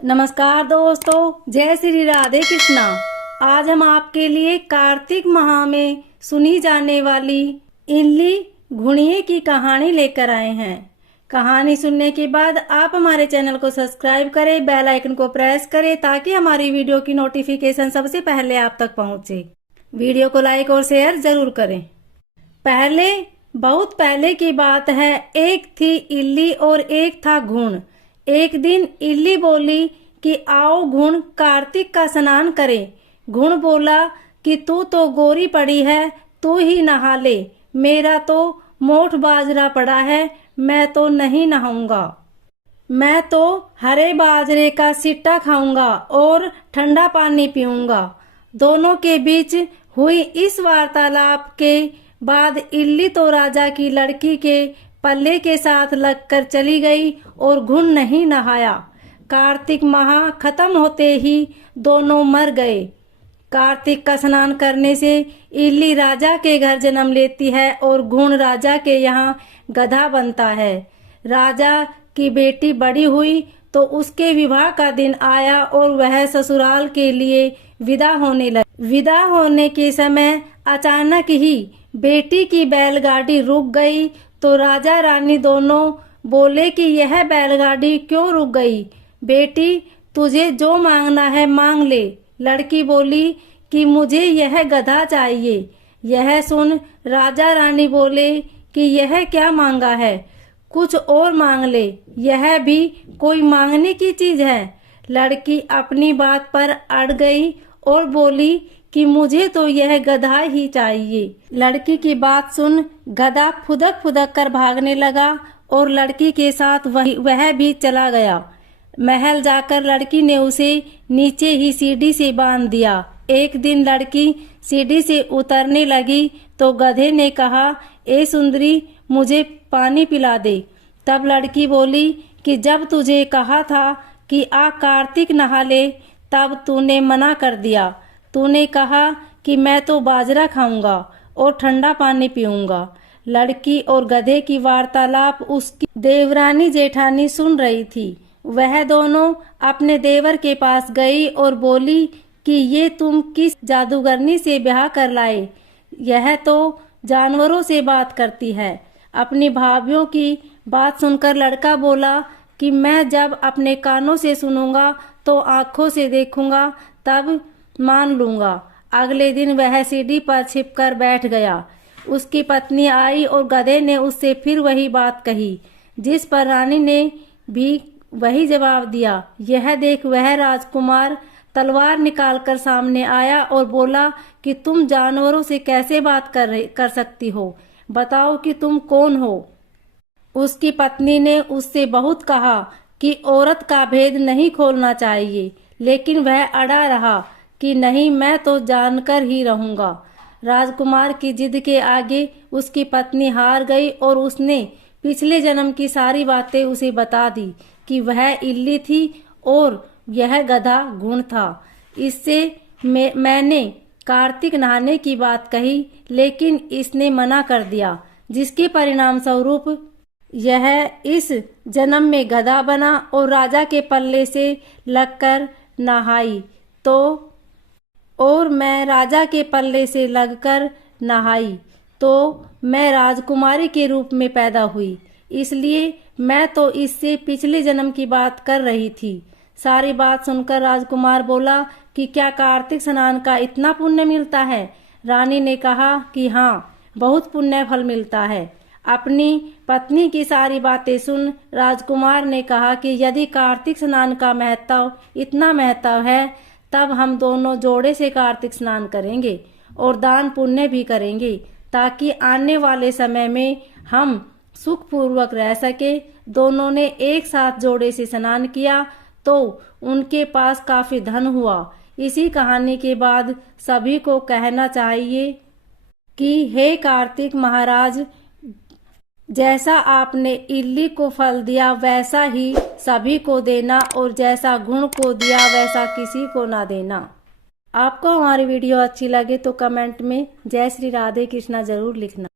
नमस्कार दोस्तों, जय श्री राधे कृष्णा। आज हम आपके लिए कार्तिक माह में सुनी जाने वाली इल्ली घुड़िये की कहानी लेकर आए हैं। कहानी सुनने के बाद आप हमारे चैनल को सब्सक्राइब करें, बेल आइकन को प्रेस करें ताकि हमारी वीडियो की नोटिफिकेशन सबसे पहले आप तक पहुंचे। वीडियो को लाइक और शेयर जरूर करें। बहुत पहले की बात है, एक थी इल्ली और एक था घुड़। एक दिन इल्ली बोली कि आओ घुड़, कार्तिक का स्नान करें। घुड़ बोला कि तू तो गोरी पड़ी है, तू ही नहा ले, मेरा तो मोठ बाजरा पड़ा है, मैं तो नहीं नहाऊंगा। मैं तो हरे बाजरे का सिट्टा खाऊंगा और ठंडा पानी पीऊंगा। दोनों के बीच हुई इस वार्तालाप के बाद इल्ली तो राजा की लड़की के पल्ले के साथ लगकर चली गई और घुड़ नहीं नहाया। कार्तिक माह खत्म होते ही दोनों मर गए। कार्तिक का स्नान करने से इल्ली राजा के घर जन्म लेती है और घुड़ राजा के यहाँ गधा बनता है। राजा की बेटी बड़ी हुई तो उसके विवाह का दिन आया और वह ससुराल के लिए विदा होने लगी। विदा होने के समय अचानक ही बेटी की बैलगाड़ी रुक गई तो राजा रानी दोनों बोले कि यह बैलगाड़ी क्यों रुक गई? बेटी, तुझे जो मांगना है मांग ले। लड़की बोली कि मुझे यह गधा चाहिए। यह सुन राजा रानी बोले कि यह क्या मांगा है, कुछ और मांग ले, यह भी कोई मांगने की चीज है। लड़की अपनी बात पर अड़ गई और बोली कि मुझे तो यह गधा ही चाहिए। लड़की की बात सुन गधा फुदक फुदक कर भागने लगा और लड़की के साथ वह भी चला गया। महल जाकर लड़की ने उसे नीचे ही सीढ़ी से बांध दिया। एक दिन लड़की सीढ़ी से उतरने लगी तो गधे ने कहा, ए सुंदरी, मुझे पानी पिला दे। तब लड़की बोली कि जब तुझे कहा था कि आ कार्तिक नहा ले, तब तूने मना कर दिया। तूने कहा कि मैं तो बाजरा खाऊंगा और ठंडा पानी पीऊंगा। लड़की और गधे की वार्तालाप उसकी देवरानी जेठानी सुन रही थी। वह दोनों अपने देवर के पास गई और बोली कि ये तुम किस जादूगरनी से ब्याह कर लाए? यह तो जानवरों से बात करती है। अपनी भाभीियों की बात सुनकर लड़का बोला कि मैं जब अपने कानों से सुनूंगा तो आंखों से देखूंगा, तब मान लूंगा। अगले दिन वह सीढ़ी पर छिपकर बैठ गया। उसकी पत्नी आई और गधे ने उससे फिर वही बात कही, जिस पर रानी ने भी वही जवाब दिया। यह देख वह राजकुमार तलवार निकालकर सामने आया और बोला कि तुम जानवरों से कैसे बात कर सकती हो? बताओ कि तुम कौन हो? उसकी पत्नी ने उससे बहुत कहा कि औरत का भेद नहीं खोलना चाहिए, लेकिन वह अड़ा रहा कि नहीं, मैं तो जानकर ही रहूंगा। राजकुमार की जिद के आगे उसकी पत्नी हार गई और उसने पिछले जन्म की सारी बातें उसे बता दी कि वह इल्ली थी और यह गधा घुड़ था। इससे मैंने कार्तिक नहाने की बात कही, लेकिन इसने मना कर दिया, जिसके परिणाम स्वरूप यह इस जन्म में गधा बना और राजा के पल्ले से लगकर नहाई और मैं राजा के पल्ले से लगकर नहाई तो मैं राजकुमारी के रूप में पैदा हुई, इसलिए मैं तो इससे पिछले जन्म की बात कर रही थी। सारी बात सुनकर राजकुमार बोला कि क्या कार्तिक स्नान का इतना पुण्य मिलता है? रानी ने कहा कि हाँ, बहुत पुण्य फल मिलता है। अपनी पत्नी की सारी बातें सुन राजकुमार ने कहा कि यदि कार्तिक स्नान का इतना महत्व है, तब हम दोनों जोड़े से कार्तिक स्नान करेंगे और दान पुण्य भी करेंगे, ताकि आने वाले समय में हम सुखपूर्वक रह सके। दोनों ने एक साथ जोड़े से स्नान किया तो उनके पास काफी धन हुआ। इसी कहानी के बाद सभी को कहना चाहिए कि हे कार्तिक महाराज, जैसा आपने इल्ली को फल दिया वैसा ही सभी को देना और जैसा घुड़ को दिया वैसा किसी को ना देना। आपको हमारी वीडियो अच्छी लगे तो कमेंट में जय श्री राधे कृष्णा जरूर लिखना।